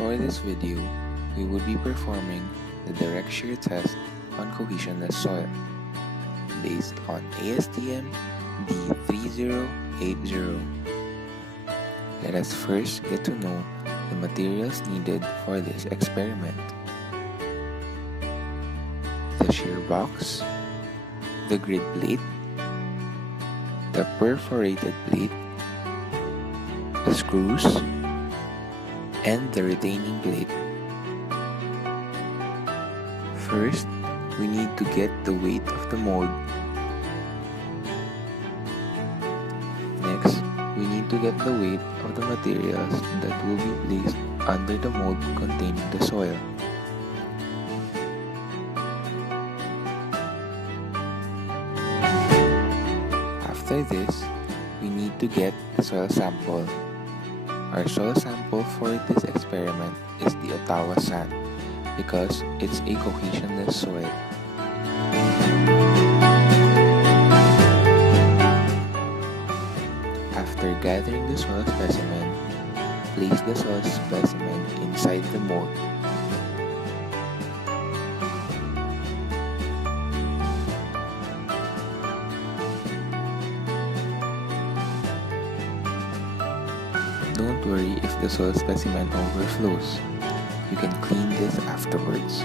For this video, we would be performing the direct shear test on cohesionless soil based on ASTM D3080. Let us first get to know the materials needed for this experiment. The shear box, the grid plate, the perforated plate, the screws, and the retaining plate. First, we need to get the weight of the mold. Next, we need to get the weight of the materials that will be placed under the mold containing the soil. After this, we need to get the soil sample. Our soil sample for this experiment is the Ottawa sand because it's a cohesionless soil. After gathering the soil specimen, place the soil specimen inside the mold. Don't worry if the soil specimen overflows. You can clean this afterwards.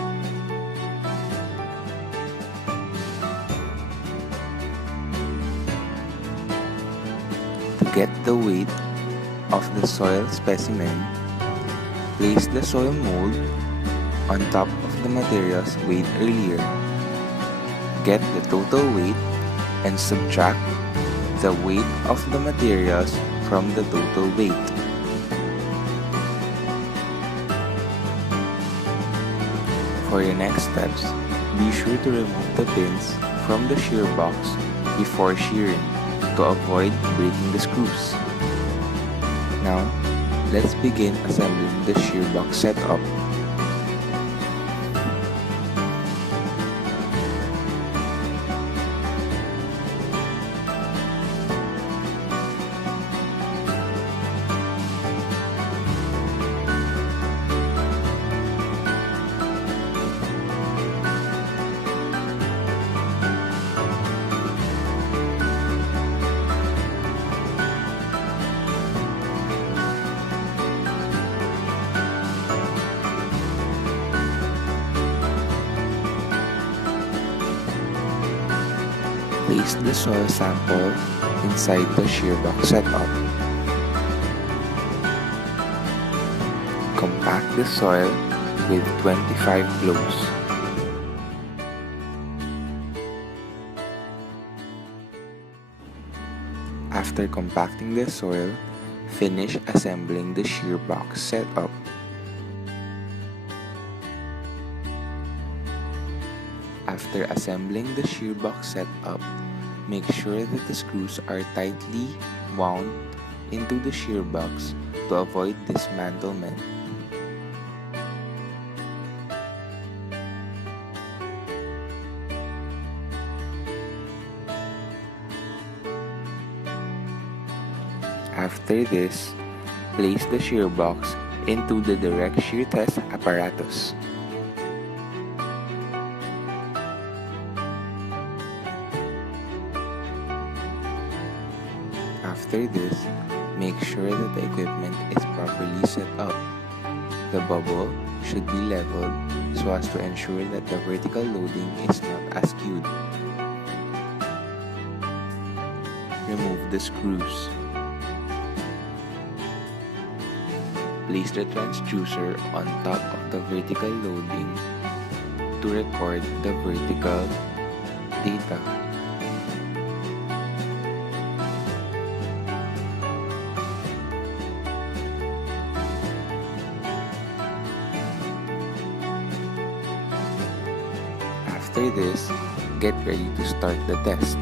To get the weight of the soil specimen, place the soil mold on top of the materials weighed earlier. Get the total weight and subtract the weight of the materials from the total weight. For your next steps, be sure to remove the pins from the shear box before shearing to avoid breaking the screws. Now, let's begin assembling the shear box setup. Place the soil sample inside the shear box setup. Compact the soil with 25 blows. After compacting the soil, finish assembling the shear box setup. After assembling the shear box setup, make sure that the screws are tightly wound into the shear box to avoid dismantlement. After this, place the shear box into the direct shear test apparatus. After this, make sure that the equipment is properly set up. The bubble should be leveled so as to ensure that the vertical loading is not askewed. Remove the screws. Place the transducer on top of the vertical loading to record the vertical data. After this, get ready to start the test.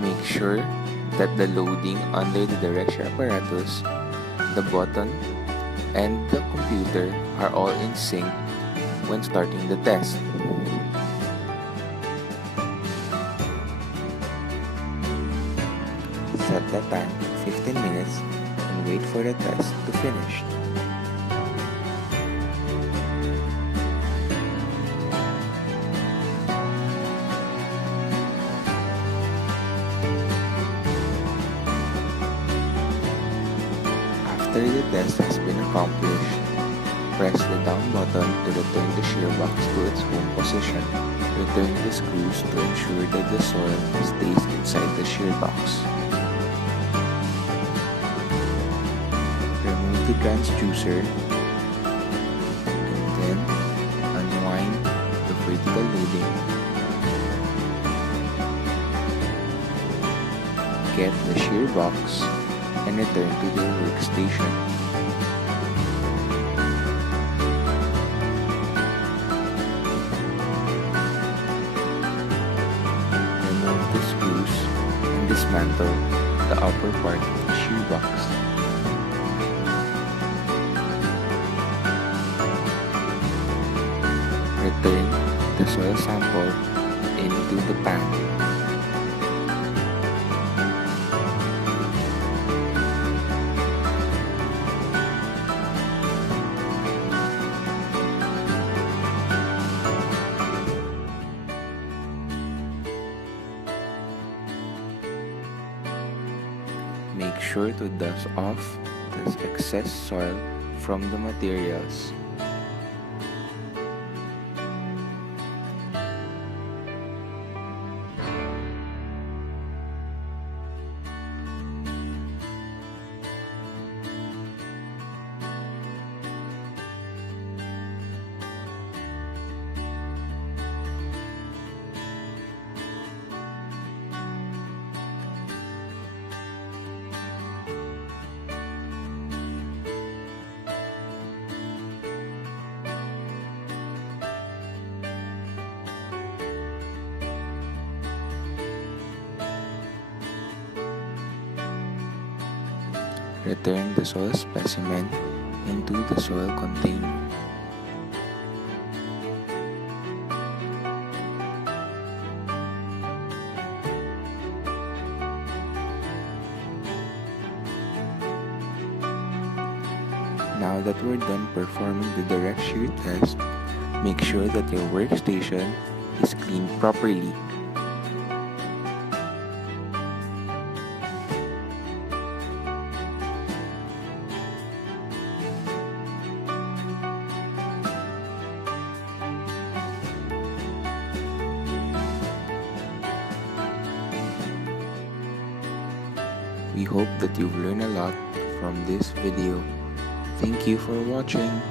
Make sure that the loading under the direct shear apparatus, the button, and the computer are all in sync when starting the test. Set the time 15 minutes and wait for the test to finish. After the test has been accomplished, press the down button to return the shear box to its home position. Return the screws to ensure that the soil stays inside the shear box. Remove the transducer and then unwind the vertical loading. Get the shear box and return to the workstation. Remove the screws and dismantle the upper part of the shear box. Return the soil sample into the pan. Make sure to dust off the excess soil from the materials. Return the soil specimen into the soil container. Now that we're done performing the direct shear test, make sure that your workstation is cleaned properly. We hope that you've learned a lot from this video. Thank you for watching.